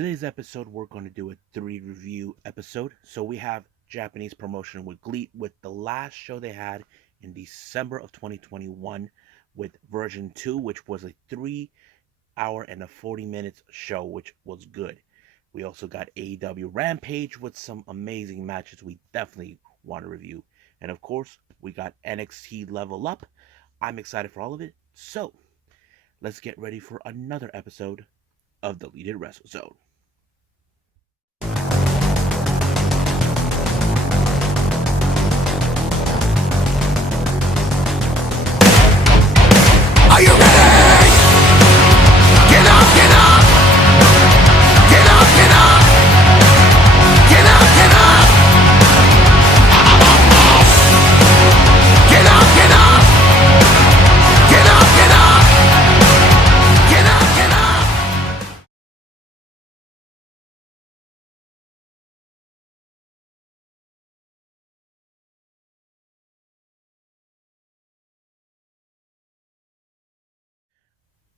Today's episode, we're going to do a 3 review episode. So we have Japanese promotion with GLEAT with the last show they had in December of 2021 with version 2, which was a 3 hour and a 40 minutes show, which was good. We also got AEW Rampage with some amazing matches we definitely want to review. And of course, we got NXT Level Up. I'm excited for all of it. So let's get ready for another episode of the Deleted Wrestle Zone. Are you ready? Get up, get up! Get up, get up! Get up, get up! Get up, get up! Get up, get up! Get up, get up!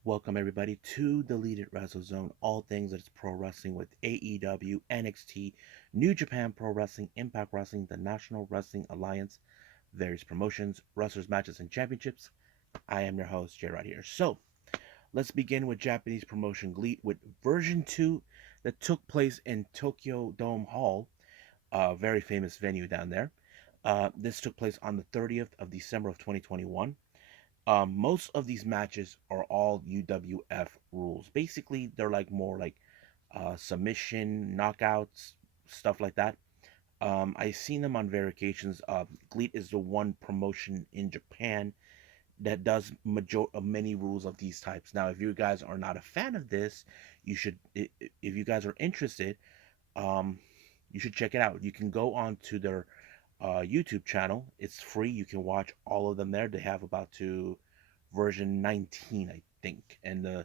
Welcome everybody to Deleted Wrestle Zone, all things that's pro wrestling with AEW, NXT, New Japan Pro Wrestling, Impact Wrestling, the National Wrestling Alliance, various promotions, wrestlers, matches, and championships. I am your host, J Rod here. So, let's begin with Japanese promotion GLEAT with version 2 that took place in Tokyo Dome Hall, a very famous venue down there. This took place on the 30th of December of 2021. Most of these matches are all UWF rules. Basically, they're like more like submission, knockouts, stuff like that. I've seen them on variations. GLEAT is the one promotion in Japan that does many rules of these types. Now, if you guys are not a fan of this, you should. If you guys are interested, um, you should check it out. You can go on to their YouTube channel. It's free. You can watch all of them there. They have about to version 19, I think, and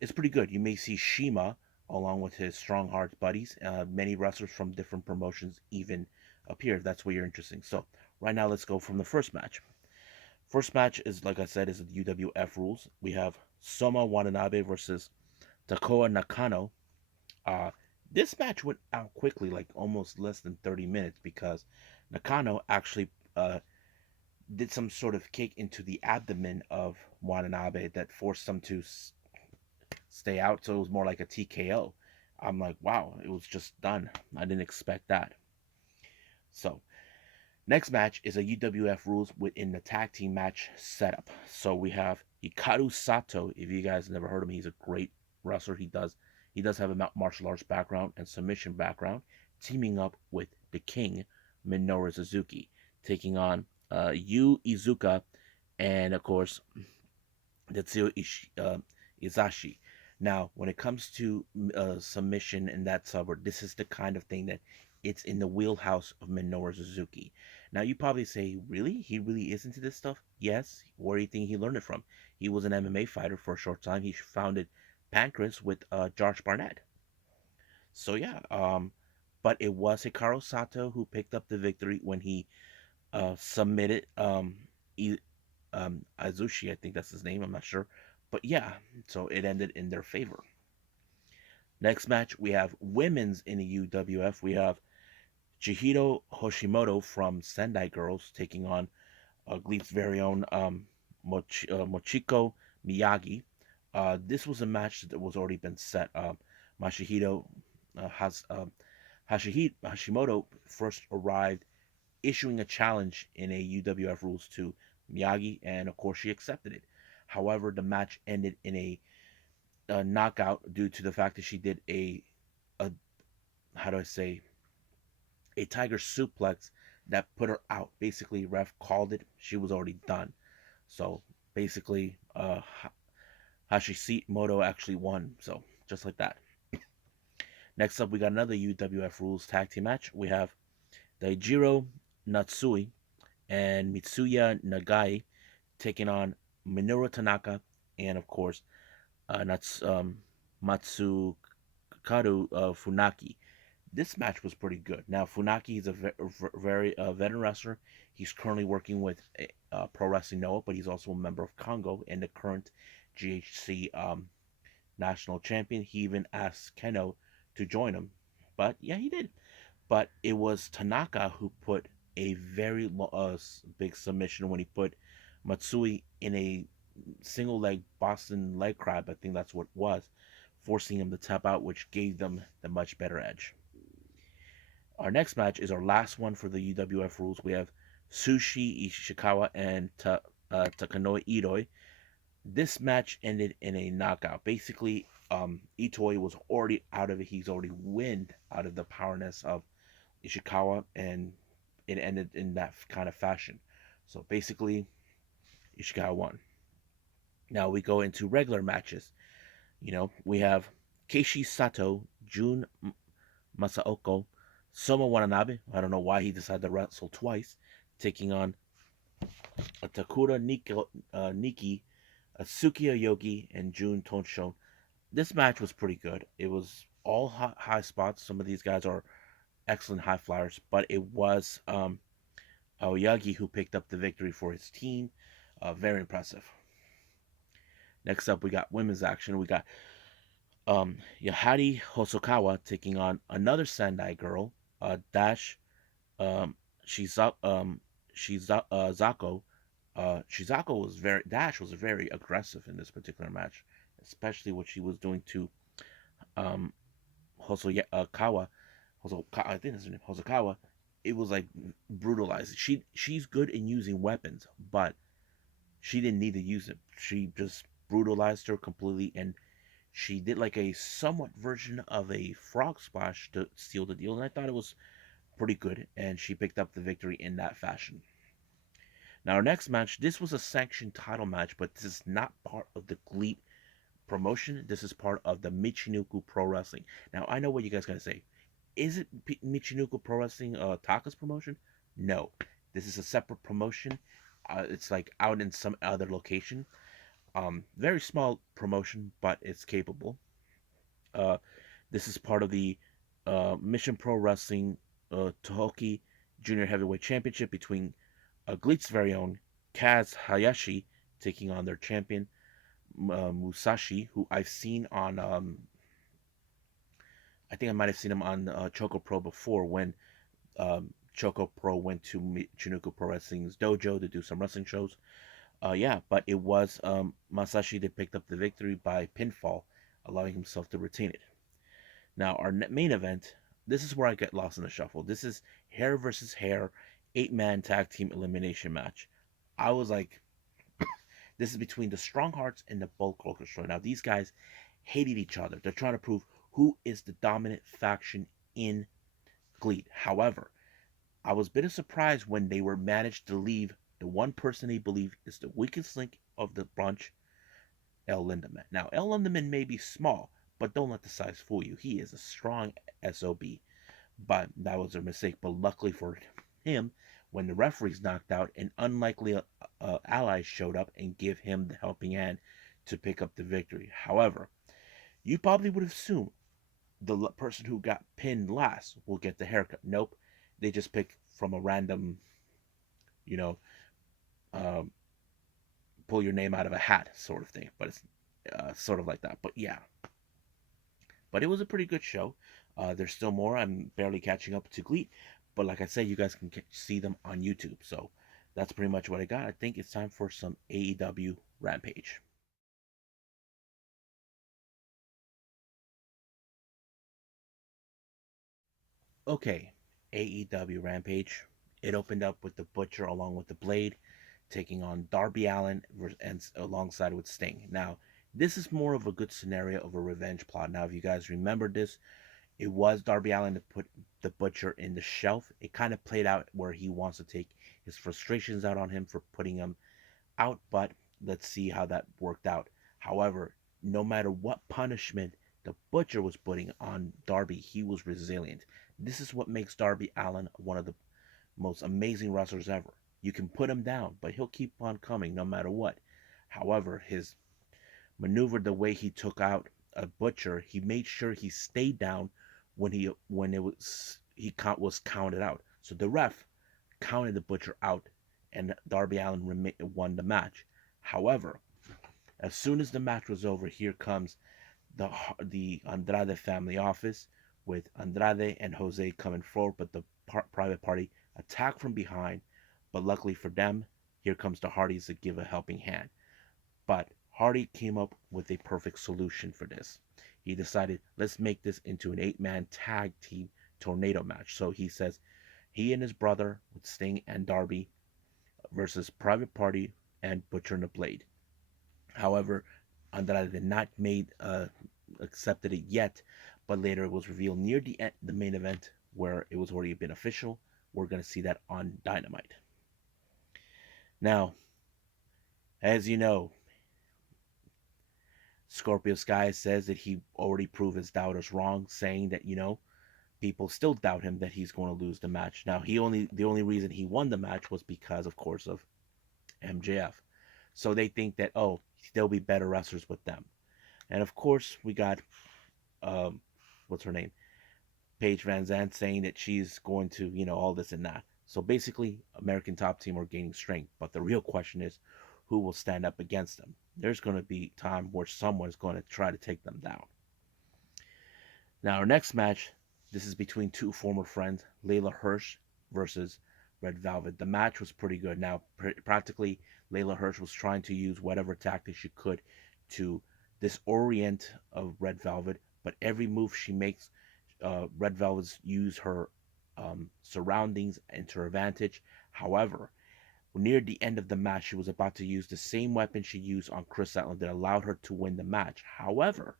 it's pretty good. You may see Shima along with his Strong Hearts buddies. Many wrestlers from different promotions even appear. If that's what you're interested. So right now, let's go from the first match. First match is, like I said, is the UWF rules. We have Soma Watanabe versus Takoa Nakano. Uh, this match went out quickly, like almost less than 30 minutes, because Nakano actually did some sort of kick into the abdomen of Watanabe that forced him to stay out. So it was more like a TKO. I'm like, wow, it was just done. I didn't expect that. So next match is a UWF rules within the tag team match setup. So we have Hikaru Sato. If you guys never heard of him, he's a great wrestler. He does have a martial arts background and submission background, teaming up with the King Minoru Suzuki, taking on Yu Iizuka and of course Tetsuya Izashi. Now, when it comes to submission and that subword, this is the kind of thing that it's in the wheelhouse of Minoru Suzuki. Now, you probably say, really? He really is into this stuff? Yes. Where do you think he learned it from? He was an MMA fighter for a short time. He founded Pancras with Josh Barnett. So, yeah. But it was Hikaru Sato who picked up the victory when he submitted Azushi, I think that's his name. I'm not sure. But yeah, so it ended in their favor. Next match, we have women's in the UWF. We have Chihiro Hoshimoto from Sendai Girls taking on GLEAT's very own Mochiko Miyagi. This was a match that was already been set. Masahiro has Hashimoto first arrived issuing a challenge in a UWF rules to Miyagi, and of course she accepted it. However, the match ended in a knockout due to the fact that she did a how do I say, a tiger suplex that put her out. Basically, ref called it. She was already done. So basically, Hashimoto actually won. So just like that. Next up, we got another UWF rules tag team match. We have Daijiro Natsui and Mitsuya Nagai taking on Minoru Tanaka and, of course, Matsukaru Funaki. This match was pretty good. Now, Funaki is a very veteran wrestler. He's currently working with Pro Wrestling Noah, but he's also a member of Congo and the current GHC national champion. He even asked Keno to join him, but yeah, he did. But it was Tanaka who put a very big submission when he put Matsui in a single leg Boston leg crab. I think that's what it was, forcing him to tap out, which gave them the much better edge. Our next match is our last one for the UWF rules. We have Sushi Ishikawa and Takanori Idoi. This match ended in a knockout. Basically, Itoi was already out of it. He's already wind out of the powerness of Ishikawa, and it ended in that kind of fashion. So basically, Ishikawa won. Now we go into regular matches. We have Keishi Sato, Jun Masaoka, Soma Watanabe. I don't know why he decided to wrestle twice, taking on Takura Niki, Sukiya Yogi, and Jun Tonsho. This match was pretty good. It was all high spots. Some of these guys are excellent high flyers, but it was Aoyagi who picked up the victory for his team. Very impressive. Next up, we got women's action. We got Yahari Hosokawa taking on another Sendai girl, Dash Shiza, Zako. Shizako was very Dash was very aggressive in this particular match, especially what she was doing to um, Hosokawa. I think that's her name, Hosokawa. It was like brutalizing. She's good in using weapons, but she didn't need to use it. She just brutalized her completely, and she did like a somewhat version of a frog splash to seal the deal. And I thought it was pretty good, and she picked up the victory in that fashion. Now, our next match, this was a sanctioned title match, but this is not part of the GLEAT promotion. This is part of the Michinoku Pro Wrestling. Now, I know what you guys gotta say. Is it Michinoku Pro Wrestling Taka's promotion? No. This is a separate promotion. It's like out in some other location. Very small promotion, but it's capable. Uh, this is part of the Mission Pro Wrestling Tohoki Junior Heavyweight Championship between GLEAT's very own Kaz Hayashi taking on their champion Musashi, who I've seen on. I think I might have seen him on Choco Pro before when Choco Pro went to Chinooku Pro Wrestling's dojo to do some wrestling shows. Yeah, but it was Masashi that picked up the victory by pinfall, allowing himself to retain it. Now, our main event, this is where I get lost in the shuffle. This is hair versus hair, 8-man tag team elimination match. I was like, this is between the Strong Hearts and the Bulk Orchestra. Now, these guys hated each other. They're trying to prove who is the dominant faction in GLEAT. However, I was a bit of surprised when they were managed to leave the one person they believe is the weakest link of the bunch, El Lindemann. Now, El Lindemann may be small, but don't let the size fool you. He is a strong SOB. But that was a mistake. But luckily for him, when the referees knocked out, an unlikely ally showed up and gave him the helping hand to pick up the victory. However, you probably would assume the person who got pinned last will get the haircut. Nope. They just pick from a random, you know, um, pull your name out of a hat sort of thing. But it's sort of like that. But yeah. But it was a pretty good show. There's still more. I'm barely catching up to GLEAT. But like I said, you guys can see them on YouTube. So that's pretty much what I got. I think it's time for some AEW Rampage. Okay, AEW Rampage. It opened up with the Butcher along with the Blade taking on Darby Allin and alongside with Sting. Now, this is more of a good scenario of a revenge plot. Now, if you guys remember this, it was Darby Allin that put the Butcher in the shelf. It kind of played out where he wants to take his frustrations out on him for putting him out, but let's see how that worked out. However, no matter what punishment the Butcher was putting on Darby, he was resilient. This is what makes Darby Allin one of the most amazing wrestlers ever. You can put him down, but he'll keep on coming no matter what. However, his maneuver, the way he took out a Butcher, he made sure he stayed down when it was was counted out. So the ref counted the Butcher out, and Darby Allin won the match. However, as soon as the match was over, here comes the Andrade family office with Andrade and Jose coming forward, but the Private Party attack from behind. But luckily for them, here comes the Hardys to give a helping hand. But Hardy came up with a perfect solution for this. He decided, let's make this into an 8-man tag team tornado match. So he says he and his brother with Sting and Darby versus Private Party and Butcher and the Blade. However, Andrade did not made accepted it yet, but later it was revealed near the main event where it was already been official. We're gonna see that on Dynamite. Now, as you know, Scorpio Sky says that he already proved his doubters wrong, saying that people still doubt him that he's going to lose the match. Now the only reason he won the match was because, of course, of MJF. So they think that there'll be better wrestlers with them, and of course we got um, what's her name, Paige Van Zandt, saying that she's going to all this and that. So basically, American Top Team are gaining strength, but the real question is, who will stand up against them? There's going to be time where someone's going to try to take them down. Now, our next match, this is between two former friends, Layla Hirsch versus Red Velvet. The match was pretty good. Now, practically, Layla Hirsch was trying to use whatever tactics she could to disorient of Red Velvet, but every move she makes, Red Velvet's use her surroundings and to her advantage. However, near the end of the match, she was about to use the same weapon she used on Chris Statler that allowed her to win the match. However,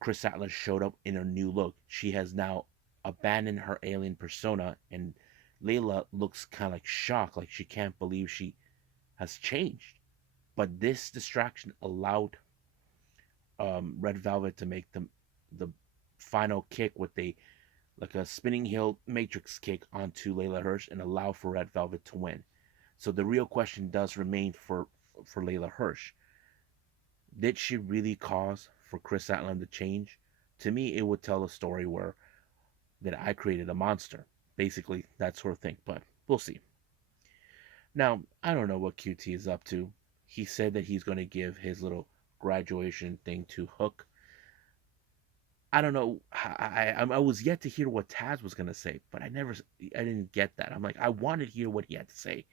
Chris Statler showed up in her new look. She has now abandoned her alien persona, and Layla looks kind of like shocked, like she can't believe she has changed. But this distraction allowed Red Velvet to make the final kick with a spinning heel matrix kick onto Layla Hirsch and allow for Red Velvet to win. So the real question does remain for Layla Hirsch. Did she really cause for Chris Statler to change? To me, it would tell a story where that I created a monster. Basically, that sort of thing. But we'll see. Now, I don't know what QT is up to. He said that he's going to give his little graduation thing to Hook. I don't know. I was yet to hear what Taz was going to say, but I didn't get that. I'm like, I wanted to hear what he had to say,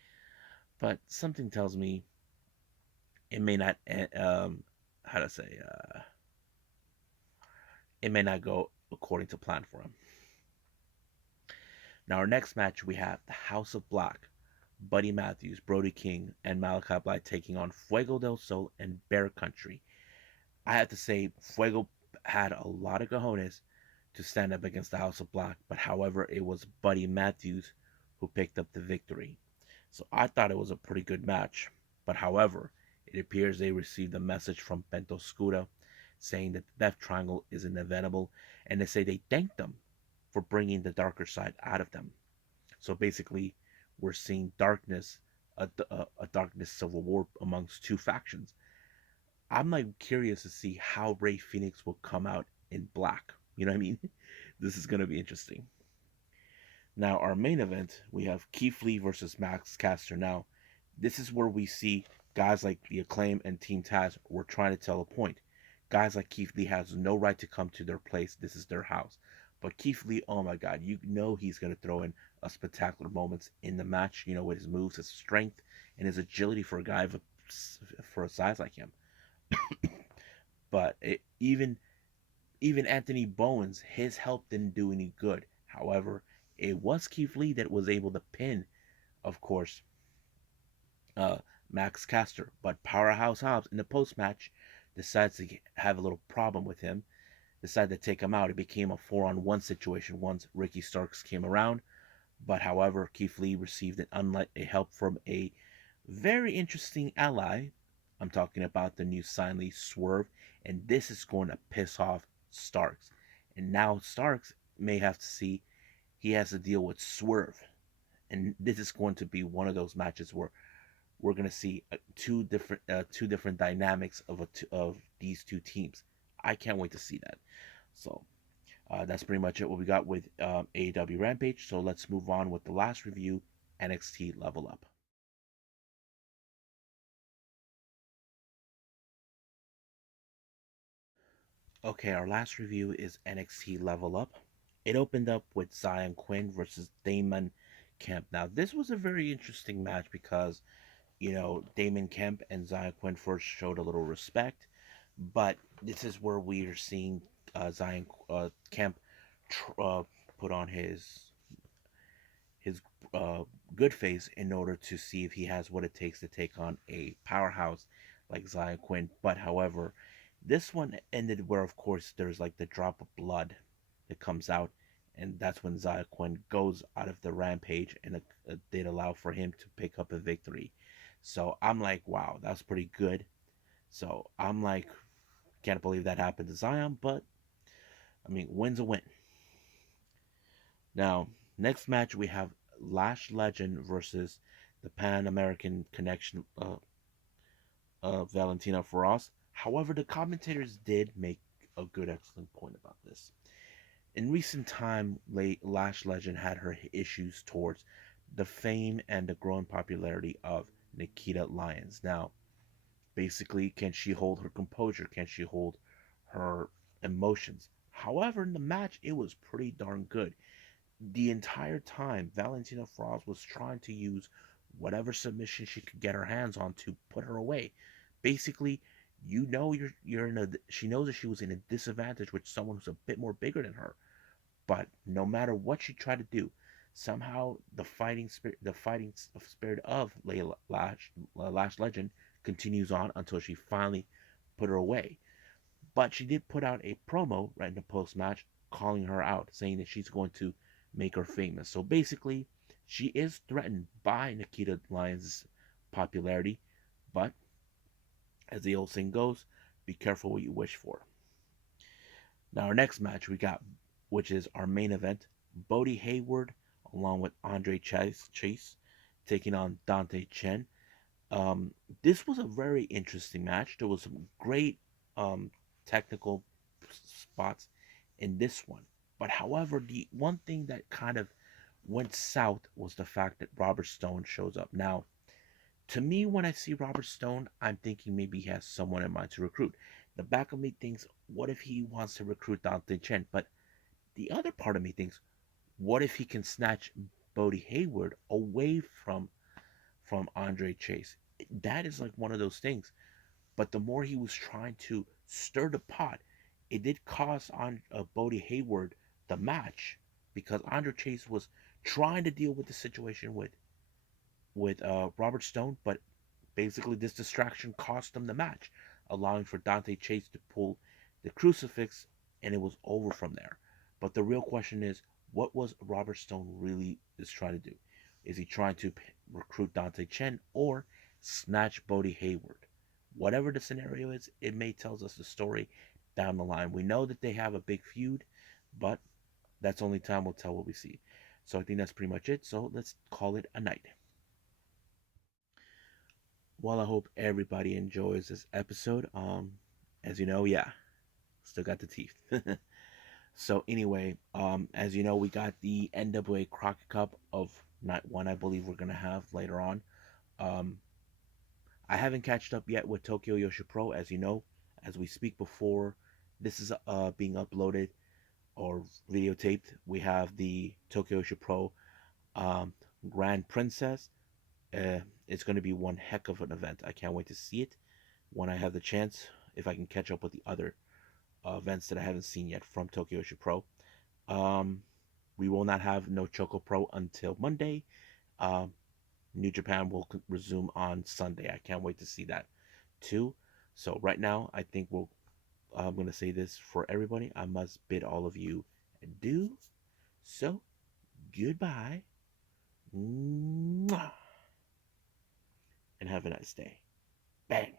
but something tells me it may not. How to say? It may not go according to plan for him. Now, our next match, we have the House of Black, Buddy Matthews, Brody King, and Malachi Black taking on Fuego del Sol and Bear Country. I have to say, Fuego had a lot of cojones to stand up against the House of Black, but however, it was Buddy Matthews who picked up the victory. So I thought it was a pretty good match, but however, it appears they received a message from Bento Scuda saying that the Death Triangle is inevitable, and they say they thank them for bringing the darker side out of them. So basically, we're seeing darkness, a darkness civil war amongst two factions. I'm like curious to see how Ray Phoenix will come out in black. You know what I mean? This is gonna be interesting. Now, our main event, we have Keith Lee versus Max Caster. Now, this is where we see guys like the Acclaim and Team Taz were trying to tell a point. Guys like Keith Lee has no right to come to their place. This is their house. But Keith Lee, oh my God, you know he's going to throw in a spectacular moments in the match, with his moves, his strength, and his agility for a guy for a size like him. But even Anthony Bowens, his help didn't do any good. However, it was Keith Lee that was able to pin, of course, uh, Max Caster. But Powerhouse Hobbs in the post match decides to have a little problem with him, decided to take him out. It became a 4-on-1 situation once Ricky Starks came around. But however, Keith Lee received a help from a very interesting ally. I'm talking about the new signee Swerve, and this is going to piss off Starks. And now Starks may have to see he has to deal with Swerve, and this is going to be one of those matches where we're going to see two different dynamics of these two teams. I can't wait to see that. So that's pretty much it what we got with AEW Rampage. So let's move on with the last review, NXT Level Up. Okay, our last review is NXT Level Up. It opened up with Zion Quinn versus Damon Kemp. Now, this was a very interesting match because, Damon Kemp and Zion Quinn first showed a little respect, but this is where we are seeing Zion Kemp tr- uh, put on his good face in order to see if he has what it takes to take on a powerhouse like Zion Quinn. But however, this one ended where, of course, there's like the drop of blood that comes out, and that's when Zion Quinn goes out of the rampage, and it did allow for him to pick up a victory. So I'm like, wow, that's pretty good. So I'm like, can't believe that happened to Zion, but I mean, win's a win. Now, next match we have Lash Legend versus the Pan American Connection, Valentina Feroz. However, the commentators did make a good, excellent point about this. In recent time, Lash Legend had her issues towards the fame and the growing popularity of Nikita Lyons. Now, basically, can she hold her composure? Can she hold her emotions? However, in the match, it was pretty darn good. The entire time, Valentina Feroz was trying to use whatever submission she could get her hands on to put her away. Basically, you're in a she knows that she was in a disadvantage with someone who's a bit more bigger than her. But no matter what she tried to do, somehow the fighting spirit of Layla Lash Legend continues on until she finally put her away. But she did put out a promo right in the post match calling her out, saying that she's going to make her famous. So basically, she is threatened by Nikita Lyons' popularity. But as the old saying goes, be careful what you wish for. Now, our next match we got, which is our main event, Bodie Hayward along with Andre Chase taking on Dante Chen. Um, this was a very interesting match. There was some great um, technical spots in this one. But however, the one thing that kind of went south was the fact that Robert Stone shows up. Now, to me, when I see Robert Stone, I'm thinking maybe he has someone in mind to recruit. The back of me thinks, what if he wants to recruit Dante Chen? But the other part of me thinks, what if he can snatch Bodie Hayward away from Andre Chase? That is like one of those things. But the more he was trying to stir the pot, it did cost on Bodie Hayward the match because Andre Chase was trying to deal with the situation with Robert Stone, but basically this distraction cost him the match, allowing for Dante Chase to pull the crucifix, and it was over from there. But the real question is, what was Robert Stone really is trying to do? Is he trying to recruit Dante Chen or snatch Bodie Hayward? Whatever the scenario is, it may tells us the story down the line. We know that they have a big feud, but that's only time will tell what we see. So I think that's pretty much it. So let's call it a night. Well, I hope everybody enjoys this episode. As you know, yeah, still got the teeth. So anyway, as you know, we got the NWA Crockett Cup of night one. I believe we're gonna have later on. Um, I haven't catched up yet with Tokyo Yoshi Pro, as you know, as we speak before. This is being uploaded or videotaped. We have the Tokyo Yoshi Pro um, Grand Princess. It's going to be one heck of an event. I can't wait to see it when I have the chance. If I can catch up with the other events that I haven't seen yet from Tokyo Yoshi Pro. Um, we will not have no Choco Pro until Monday. Um, New Japan will resume on Sunday. I can't wait to see that too. So right now, I think I'm gonna say this for everybody. I must bid all of you adieu. So goodbye, mwah, and have a nice day. Bang.